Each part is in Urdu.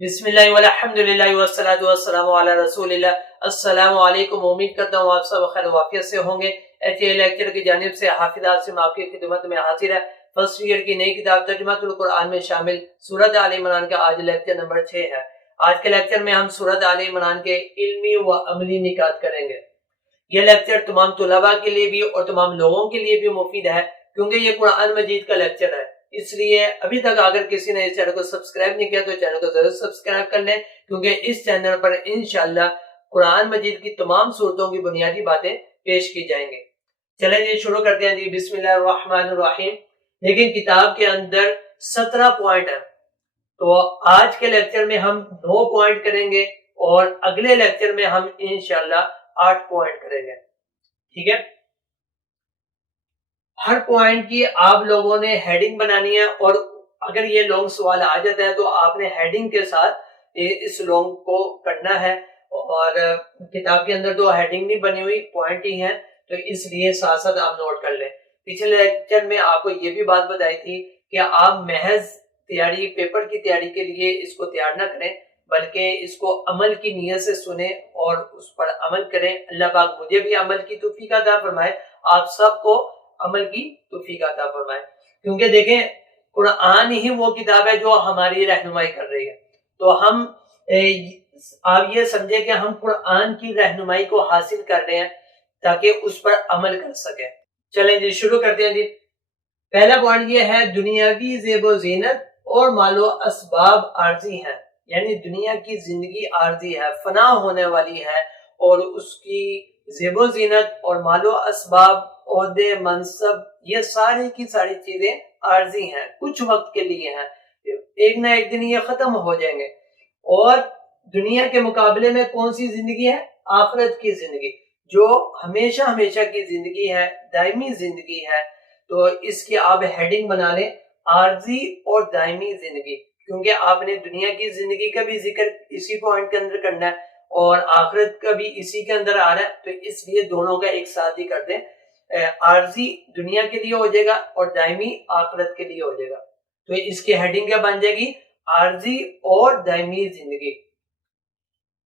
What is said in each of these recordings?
بسم اللہ والحمدللہ والصلاۃ والسلام علی رسول اللہ۔ السلام علیکم، امید کرتا ہوں آپ سب خیر وافیت سے ہوں گے۔ ایچ اے لیکچر کی جانب سے حافظ عاصم آپ کی خدمت میں حاضر ہے۔ فرسٹ ایئر کی نئی کتاب ترجمہ القرآن میں شامل سورۃ آل عمران کا آج لیکچر نمبر 6 ہے۔ آج کے لیکچر میں ہم سورۃ آل عمران کے علمی و عملی نکات کریں گے۔ یہ لیکچر تمام طلباء کے لیے بھی اور تمام لوگوں کے لیے بھی مفید ہے، کیونکہ یہ قرآن مجید کا لیکچر ہے۔ اس لیے ابھی تک اگر کسی نے اس چینل کو سبسکرائب نہیں کیا تو چینل کو ضرور سبسکرائب کر لیں، کیونکہ اس چینل پر انشاءاللہ قرآن مجید کی تمام صورتوں کی بنیادی باتیں پیش کی جائیں گے۔ چلیں جی شروع کرتے ہیں جی۔ بسم اللہ الرحمن الرحیم۔ لیکن کتاب کے اندر 17 پوائنٹ ہیں، تو آج کے لیکچر میں ہم 9 پوائنٹ کریں گے اور اگلے لیکچر میں ہم انشاءاللہ 8 پوائنٹ کریں گے، ٹھیک ہے۔ ہر پوائنٹ کی آپ لوگوں نے ہیڈنگ بنانی ہے، اور اگر یہ لانگ سوال آ جاتا ہے تو آپ نے ہیڈنگ کے ساتھ اس لانگ کو کرنا ہے، اور کتاب کے اندر تو ہیڈنگ نہیں بنی ہوئی، پوائنٹ ہی ہیں، تو اس لیے ساتھ ساتھ آپ نوٹ کر لیں۔ پچھلے لیکچر میں آپ کو یہ بھی بات بتائی تھی کہ آپ محض تیاری، پیپر کی تیاری کے لیے اس کو تیار نہ کریں، بلکہ اس کو عمل کی نیت سے سنیں اور اس پر عمل کریں۔ اللہ پاک مجھے بھی عمل کی توفیق عطا فرمائے، آپ سب کو عمل کی توفیق عطا فرمائے، کیونکہ دیکھیں قرآن ہی وہ کتاب ہے جو ہماری رہنمائی کر رہی ہے۔ تو ہم آپ یہ سمجھیں کہ ہم قرآن کی رہنمائی کو حاصل کر رہے ہیں تاکہ اس پر عمل کر سکیں۔ چلیں جی شروع کرتے ہیں جی۔ پہلا پوائنٹ یہ ہے دنیاوی زیب و زینت اور مال و اسباب عارضی ہیں، یعنی دنیا کی زندگی عارضی ہے، فنا ہونے والی ہے، اور اس کی زیب و زینت اور مال و اسباب، عہدے، منصب، یہ ساری کی ساری چیزیں عارضی ہیں، کچھ وقت کے لیے ہیں، ایک نہ ایک دن یہ ختم ہو جائیں گے۔ اور دنیا کے مقابلے میں کون سی زندگی ہے؟ آخرت کی زندگی، جو ہمیشہ ہمیشہ کی زندگی ہے، دائمی زندگی ہے۔ تو اس کی آپ ہیڈنگ بنا لیں، عارضی اور دائمی زندگی، کیونکہ آپ نے دنیا کی زندگی کا بھی ذکر اسی پوائنٹ کے اندر کرنا ہے اور آخرت کا بھی اسی کے اندر آ رہا ہے، تو اس لیے دونوں کا ایک ساتھ ہی کر دیں۔ عارضی دنیا کے لیے ہو جائے گا اور دائمی آخرت کے لیے ہو جائے گا، تو اس کی ہیڈنگ کیا بن جائے گی؟ عارضی اور دائمی زندگی۔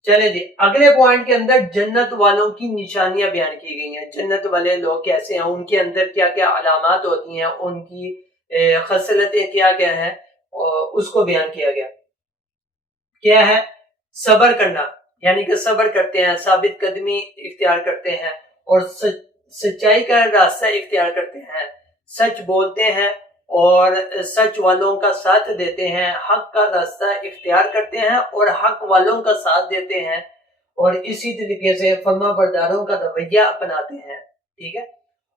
چلے جی اگلے پوائنٹ کے اندر جنت والوں کی نشانیاں بیان کی گئی ہیں۔ جنت والے لوگ کیسے ہیں، ان کے اندر کیا کیا علامات ہوتی ہیں، ان کی خصلتیں کیا کیا ہیں، اس کو بیان کیا گیا۔ کیا ہے؟ صبر کرنا، یعنی کہ صبر کرتے ہیں، ثابت قدمی اختیار کرتے ہیں، اور سچائی کا راستہ اختیار کرتے ہیں، سچ بولتے ہیں اور سچ والوں کا ساتھ دیتے ہیں، حق کا راستہ اختیار کرتے ہیں اور حق والوں کا ساتھ دیتے ہیں، اور اسی طریقے سے فرما برداروں کا رویہ اپناتے ہیں، ٹھیک ہے۔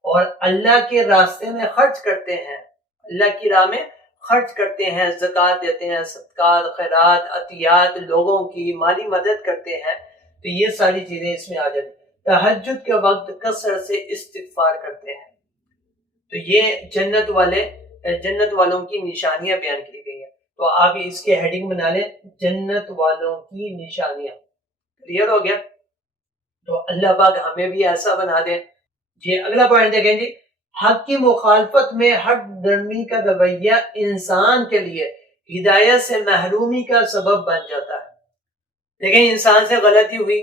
اور اللہ کے راستے میں خرچ کرتے ہیں، اللہ کی راہ میں خرچ کرتے ہیں، زکوٰۃ دیتے ہیں، صدقات، خیرات، عطیات، لوگوں کی مالی مدد کرتے ہیں، تو یہ ساری چیزیں اس میں آ جاتی ہیں۔ تہجد کے وقت کثرت سے استغفار کرتے ہیں، تو یہ جنت والوں کی نشانیاں بیان کی گئی ہیں۔ تو آپ اس کے ہیڈنگ بنا لیں، جنت والوں کی نشانیاں۔ کلیئر ہو گیا؟ تو اللہ پاک ہمیں بھی ایسا بنا دے۔ جی اگلا پوائنٹ دیکھیں جی، حق کی مخالفت میں ہٹ درمی کا رویہ انسان کے لیے ہدایت سے محرومی کا سبب بن جاتا ہے۔ دیکھیں انسان سے غلطی ہوئی،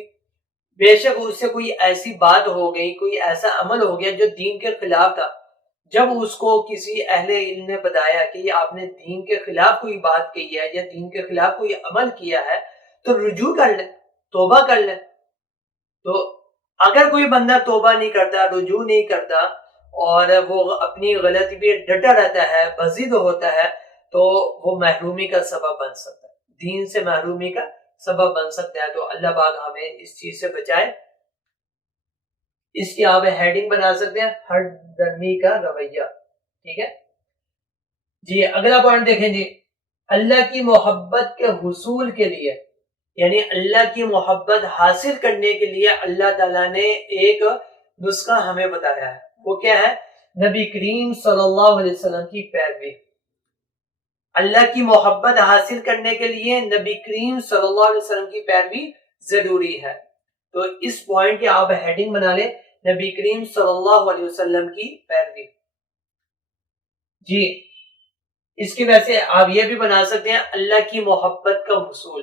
بے شک اس سے کوئی ایسی بات ہو گئی، کوئی ایسا عمل ہو گیا جو دین کے خلاف تھا، جب اس کو کسی اہل علم نے بتایا کہ یہ آپ نے دین کے خلاف کوئی بات کی ہے یا دین کے خلاف کوئی عمل کیا ہے، تو رجوع کر لیں، توبہ کر لیں۔ تو اگر کوئی بندہ توبہ نہیں کرتا، رجوع نہیں کرتا، اور وہ اپنی غلطی پہ ڈٹا رہتا ہے، بزد ہوتا ہے، تو وہ محرومی کا سبب بن سکتا ہے، دین سے محرومی کا سبب بن سکتا ہے۔ تو اللہ پاک ہمیں اس چیز سے بچائے۔ اس کی آپ ہیڈنگ بنا سکتے ہیں، ہر درمی کا رویہ، ٹھیک ہے جی۔ اگلا پوائنٹ دیکھیں جی، اللہ کی محبت کے حصول کے لیے، یعنی اللہ کی محبت حاصل کرنے کے لیے اللہ تعالیٰ نے ایک نسخہ ہمیں بتایا ہے۔ وہ کیا ہے؟ نبی کریم صلی اللہ علیہ وسلم کی پیروی۔ اللہ کی محبت حاصل کرنے کے لیے نبی کریم صلی اللہ علیہ وسلم کی پیروی ضروری ہے۔ تو اس پوائنٹ کی آپ ہیڈنگ بنا لیں، نبی کریم صلی اللہ علیہ وسلم کی پیروی۔ جی اس کی وجہ سے آپ یہ بھی بنا سکتے ہیں اللہ کی محبت کا حصول.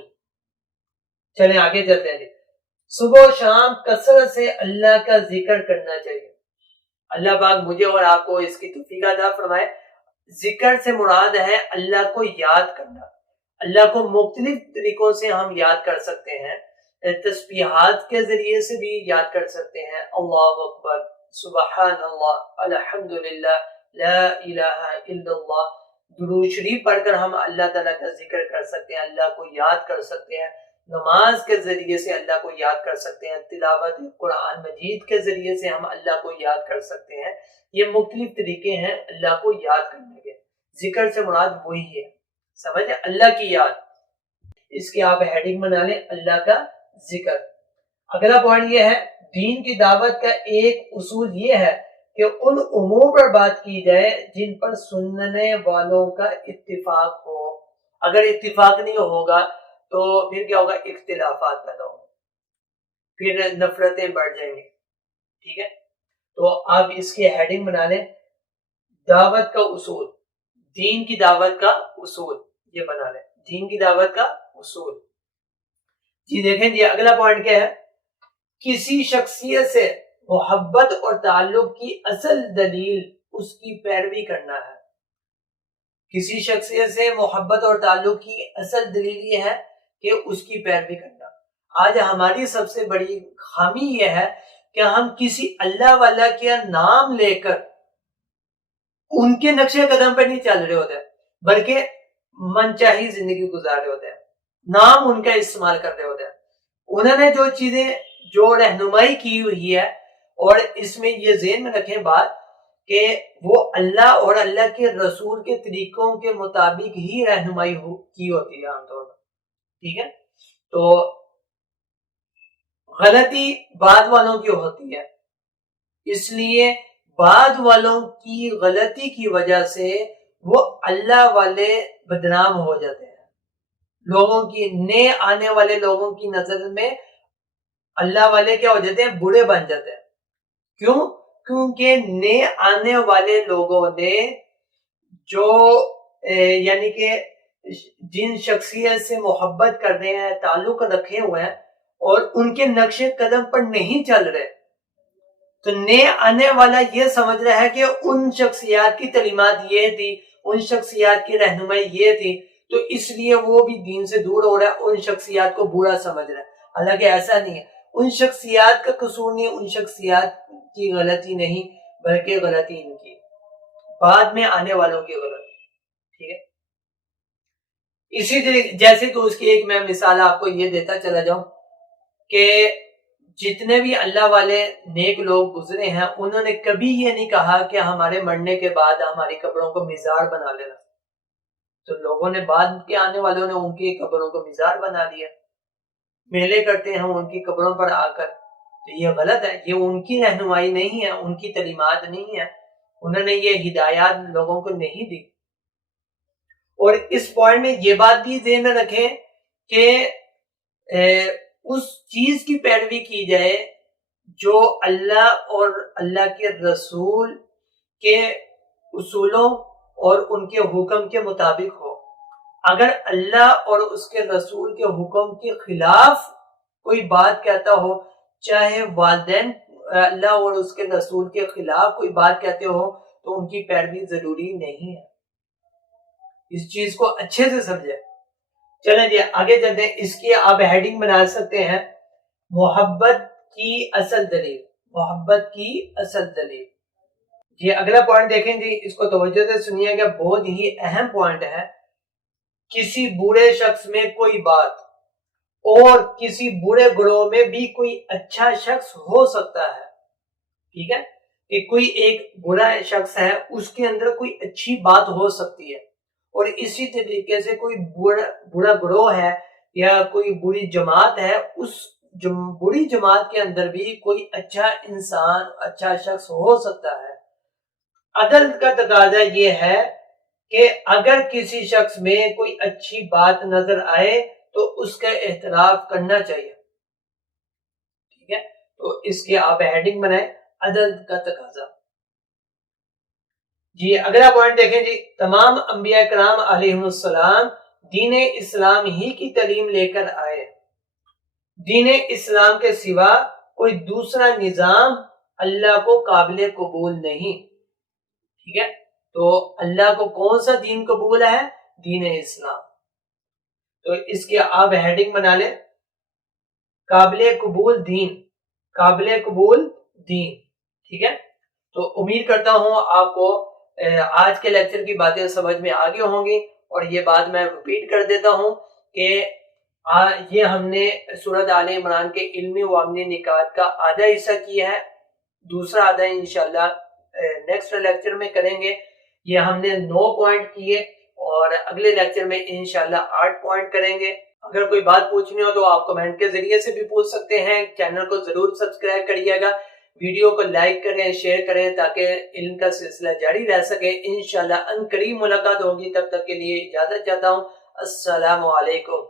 چلیں آگے چلتے ہیں. صبح و شام کثرت سے اللہ کا ذکر کرنا چاہیے. اللہ پاک مجھے اور آپ کو اس کی توفیق عطا فرمائے. ذکر سے مراد ہے اللہ کو یاد کرنا. اللہ کو مختلف طریقوں سے ہم یاد کر سکتے ہیں. تسبیحات کے ذریعے سے بھی یاد کر سکتے ہیں. اللہ اکبر، سبحان اللہ، الحمدللہ، لا الہ الا اللہ. درود شریف پڑھ کر ہم اللہ تعالیٰ کا ذکر کر سکتے ہیں، اللہ کو یاد کر سکتے ہیں. نماز کے ذریعے سے اللہ کو یاد کر سکتے ہیں. تلاوت قرآن مجید کے ذریعے سے ہم اللہ کو یاد کر سکتے ہیں. یہ مختلف طریقے ہیں اللہ کو یاد کرنے کے. ذکر سے مراد وہی ہے، سمجھے، اللہ کی یاد. اس کی آپ ہیڈنگ بنا لیں، اللہ کا ذکر. اگلا پوائنٹ یہ ہے، دین کی دعوت کا ایک اصول یہ ہے کہ ان امور پر بات کی جائے جن پر سننے والوں کا اتفاق ہو. اگر اتفاق نہیں ہوگا تو پھر کیا ہوگا؟ اختلافات پیدا ہوں، پھر نفرتیں بڑھ جائیں گی. ٹھیک ہے، تو آپ اس کی ہیڈنگ بنا لیں، دعوت کا اصول، دین کی دعوت کا اصول. یہ بنا لیں، دین کی دعوت کا اصول. جی دیکھیں جی، اگلا پوائنٹ کیا ہے؟ کسی شخصیت سے محبت اور تعلق کی اصل دلیل اس کی پیروی کرنا ہے. کسی شخصیت سے محبت اور تعلق کی اصل دلیل یہ ہے کہ اس کی پیروی کرنا. آج ہماری سب سے بڑی خامی یہ ہے کہ ہم کسی اللہ والا کے نام لے کر ان کے نقش قدم پر نہیں چل رہے ہوتے، بلکہ من چاہی زندگی گزار رہے ہوتے ہیں. نام ان کا استعمال کر رہے ہوتے ہیں. انہوں نے جو چیزیں جو رہنمائی کی ہوئی ہے، اور اس میں یہ ذہن میں رکھیں بات کہ وہ اللہ اور اللہ کے رسول کے طریقوں کے مطابق ہی رہنمائی کی ہوتی ہے عام طور پر. ٹھیک ہے، تو غلطی بعد والوں کی ہوتی ہے، اس لیے بعد والوں کی غلطی کی وجہ سے وہ اللہ والے بدنام ہو جاتے ہیں. لوگوں کی نئے آنے والے لوگوں کی نظر میں اللہ والے کیا ہو جاتے ہیں؟ برے بن جاتے ہیں. کیوں؟ کیونکہ نئے آنے والے لوگوں نے جو یعنی کہ جن شخصیت سے محبت کر رہے ہیں، تعلق رکھے ہوئے ہیں، اور ان کے نقش قدم پر نہیں چل رہے، تو نئے آنے والا یہ سمجھ رہا ہے کہ ان شخصیات کی تعلیمات یہ تھی، ان شخصیات کی رہنمائی یہ تھی، تو اس لیے وہ بھی دین سے دور ہو رہا ہے، ان شخصیات کو برا سمجھ رہا ہے. حالانکہ ایسا نہیں ہے. ان شخصیات کا قصور نہیں، ان شخصیات کی غلطی نہیں، بلکہ غلطی ان کی، بعد میں آنے والوں کی غلطی. ٹھیک ہے، اسی طرح جیسے کہ اس کی ایک میں مثال آپ کو یہ دیتا چلا جاؤں کہ جتنے بھی اللہ والے نیک لوگ گزرے ہیں، انہوں نے کبھی یہ نہیں کہا کہ ہمارے مرنے کے بعد ہماری قبروں کو مزار بنا لینا. تو لوگوں نے بعد کے آنے والوں نے ان کی قبروں کو مزار بنا دیا، میلے کرتے ہیں ان کی قبروں پر آ کر. تو یہ غلط ہے، یہ ان کی رہنمائی نہیں ہے، ان کی تعلیمات نہیں ہے، انہوں نے یہ ہدایات لوگوں کو نہیں دی. اور اس پوائنٹ میں یہ بات بھی ذہن میں رکھیں کہ اس چیز کی پیروی کی جائے جو اللہ اور اللہ کے رسول کے اصولوں اور ان کے حکم کے مطابق ہو. اگر اللہ اور اس کے رسول کے حکم کے خلاف کوئی بات کہتا ہو، چاہے والدین اللہ اور اس کے رسول کے خلاف کوئی بات کہتے ہو، تو ان کی پیروی ضروری نہیں ہے. اس چیز کو اچھے سے سمجھیں. چلیں جی آگے چلتے ہیں. اس کی آپ ہیڈنگ بنا سکتے ہیں، محبت کی اصل دلیل. محبت کی اصل دلیل. جی اگلا پوائنٹ دیکھیں جی، اس کو توجہ سے سنیے گا، بہت ہی اہم پوائنٹ ہے. کسی برے شخص میں کوئی بات اور کسی برے گروہ میں بھی کوئی اچھا شخص ہو سکتا ہے. ٹھیک ہے، کہ کوئی ایک برا شخص ہے، اس کے اندر کوئی اچھی بات ہو سکتی ہے، اور اسی طریقے سے کوئی برا گروہ ہے یا کوئی بری جماعت ہے، اس بری جماعت کے اندر بھی کوئی اچھا انسان، اچھا شخص ہو سکتا ہے. عدل کا تقاضا یہ ہے کہ اگر کسی شخص میں کوئی اچھی بات نظر آئے تو اس کا احترام کرنا چاہیے. ٹھیک ہے، تو اس کی آپ ہیڈنگ بنائیں، عدل کا تقاضا. جی اگلا پوائنٹ دیکھیں جی، تمام انبیاء کرام علیہم دین اسلام ہی کی تعلیم لے کر آئے، دین اسلام کے سوا کوئی دوسرا نظام اللہ کو قابل قبول نہیں، ٹھیک ہے؟ تو اللہ کو کون سا دین قبول ہے؟ دین اسلام۔ تو اس کی آپ ہیڈنگ بنا لیں، قابل قبول دین، قابل قبول دین، ٹھیک ہے؟ تو امید کرتا ہوں آپ کو آج کے لیکچر کی باتیں سمجھ میں آ گئی ہوں گی، اور یہ بات میں ریپیٹ کر دیتا ہوں کہ یہ ہم نے سورۃ آل عمران کے علمی و عملی نکات کا آدھا حصہ کیا ہے، دوسرا آدھا انشاءاللہ نیکسٹ لیکچر میں کریں گے۔ یہ ہم نے 9 پوائنٹ کیے اور اگلے لیکچر میں انشاءاللہ 8 پوائنٹ کریں گے۔ اگر کوئی بات پوچھنی ہو تو آپ کمنٹ کے ذریعے سے بھی پوچھ سکتے ہیں۔ چینل کو ضرور سبسکرائب کریے گا، ویڈیو کو لائک کریں، شیئر کریں تاکہ علم کا سلسلہ جاری رہ سکے۔ انشاءاللہ ان قریب ملاقات ہوگی، تب تک کے لیے اجازت چاہتا ہوں۔ السلام علیکم۔